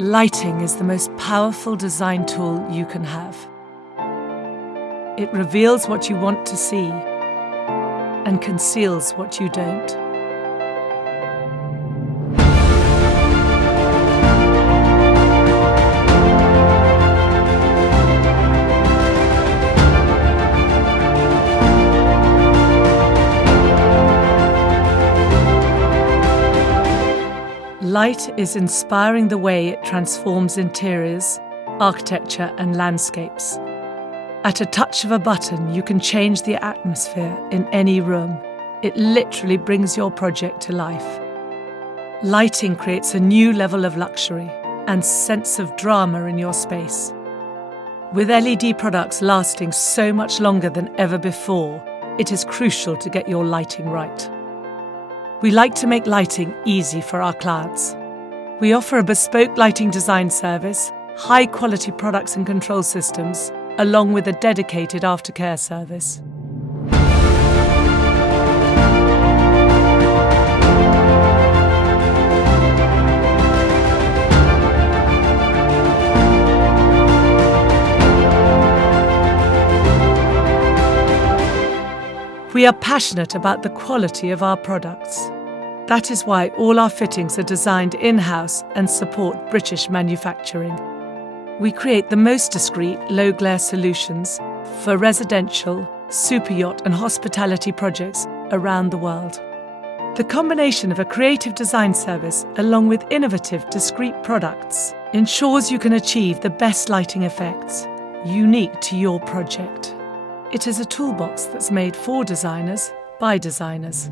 Lighting is the most powerful design tool you can have. It reveals what you want to see and conceals what you don't. Light is inspiring the way it transforms interiors, architecture, and landscapes. At a touch of a button, you can change the atmosphere in any room. It literally brings your project to life. Lighting creates a new level of luxury and sense of drama in your space. With LED products lasting so much longer than ever before, it is crucial to get your lighting right. We like to make lighting easy for our clients. We offer a bespoke lighting design service, high-quality products and control systems, along with a dedicated aftercare service. We are passionate about the quality of our products. That is why all our fittings are designed in-house and support British manufacturing. We create the most discreet, low-glare solutions for residential, superyacht and hospitality projects around the world. The combination of a creative design service along with innovative, discreet products ensures you can achieve the best lighting effects, unique to your project. It is a toolbox that's made for designers by designers.